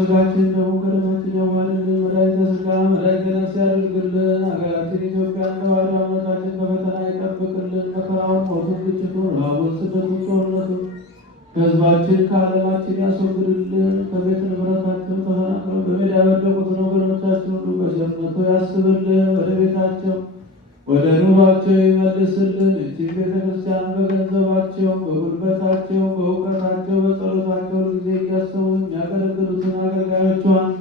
ስጋችን ደግሞ ከደማችን ያዋልልን። መድኃኒተ ሥጋ መድኃኒተ ነፍስ ያደርግልን። ሀገራችን ኢትዮጵያን ተዋሕዶ ሃይማኖታችን ከፈተና ይጠብቅልን። መከራውን፣ ሞቱን፣ ግጭቱን፣ ረሃቡን፣ ስደቱን፣ ጦርነቱን ከሕዝባችን ከዓለማችን ያስወግድልን። ከቤት ንብረታቸው ተፈናቅለው በሜዳ የወደቁትን ወገኖቻችን ሁሉ በቸርነቱ ያስብልን። ወደ ቤታቸው ወደ ኑሯቸው ይመልስልን። እቺ ቤተክርስቲያን በገንዘባቸው፣ በጉልበታቸው፣ በእውቀታቸው፣ በጸሎታቸው ጊዜ እያሰቡ የሚያገለግሉትን አገልጋዮቿን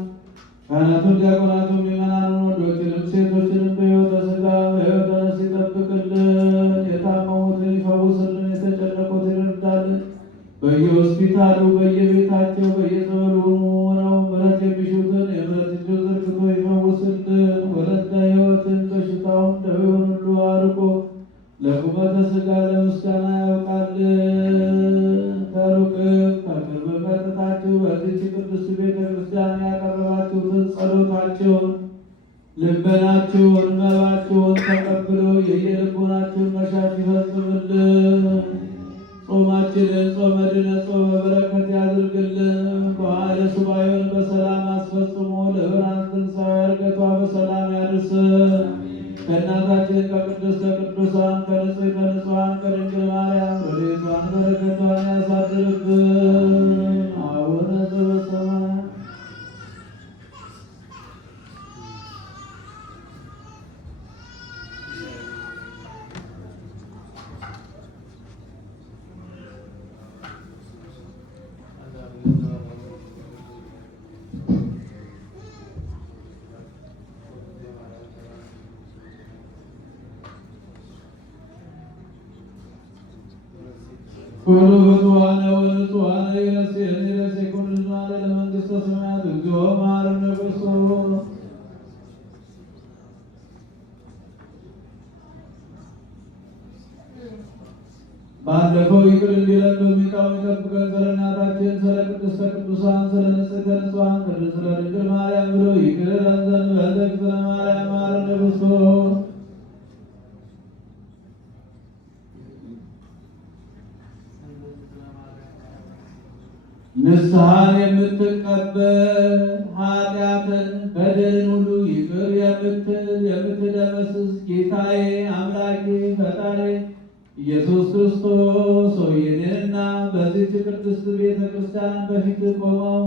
ካህናቱን፣ ዲያቆናቱን፣ ምእመናኑን ወንዶችንም ሴቶችንም በሕይወተ ሥጋ በሕይወተ ነፍስ ይጠብቅልን። የታመሙትን ይፈውስልን። የተጨነቁትን ይርዳልን። በየሆስፒታሉ በየቤታቸው በየጸበሉ ሆነው ምሕረት የሚሹትን የምሕረት እጁን ዘርግቶ ይፈውስልን። ወለተ ሕይወትን በሽታውን ደዌውን ሁሉ አርቆ ለቁመተ ሥጋ ለምስጋና ያውቃልን። ከሩቅም ከቅርብ መጥታችሁ በዚህች ቅድስት ቤተ ክርስቲያን ያቀረባችሁትን ጸሎታችሁን፣ ልመናችሁን፣ መባችሁን ተቀብሎ የየልቦናችሁን መሻት ይፈጽምልን። ጾማችንን ጾመ ድነት ጾመ በረከት ያድርግልን። በዓለ ሱባዔውን በሰላም አስፈጽሞ ለብርሃነ ትንሣኤ ዕርገቷ በሰላም ያድርሰን። ከእናታችን ከቅድስተ ቅዱሳን ከንጽሕተ ንጹሐን ከድንግል ማርያም ረድኤቷን በረከቷን ያሳድርብን። አቡነ ዘበሰማያት ኩሉ ፍትዋነ ወንጹሐነ ይረሴን ይረሴኩን ልዝማለ ለመንግሥተ ሰማያት እግዚኦ መሐረነ ክርስቶስ። ባለፈው ይቅር እንዲለን በሚመጣው ይጠብቀን። ስለ እናታችን ስለ ቅድስተ ቅዱሳን ስለ ንጽሕተ ንጹሐን ቅድስት ስለ ድንግል ማርያም ብሎ ይቅር ይለን ዘንድ በእንተ እግዝእትነ ማርያም መሐረነ ክርስቶስ። ንስሐን የምትቀበል ኃጢአትን በደልን ሁሉ ይቅር የምትል የምትደመስስ ጌታዬ አምላኬ ፈጣሪ ኢየሱስ ክርስቶስ ሆይ እኔንና በዚህች ቅድስት ቤተ ክርስቲያን በፊት ቆመው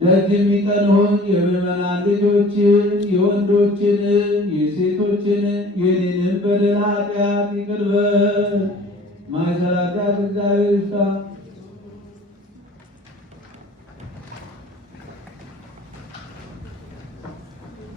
ደጅ የሚጠኑን የምዕመናን ልጆችን የወንዶችን የሴቶችን የኔንም በደል ኃጢአት ይቅር በል። ማይሰራ ኃጢአት እግዚአብሔር ይፍታ።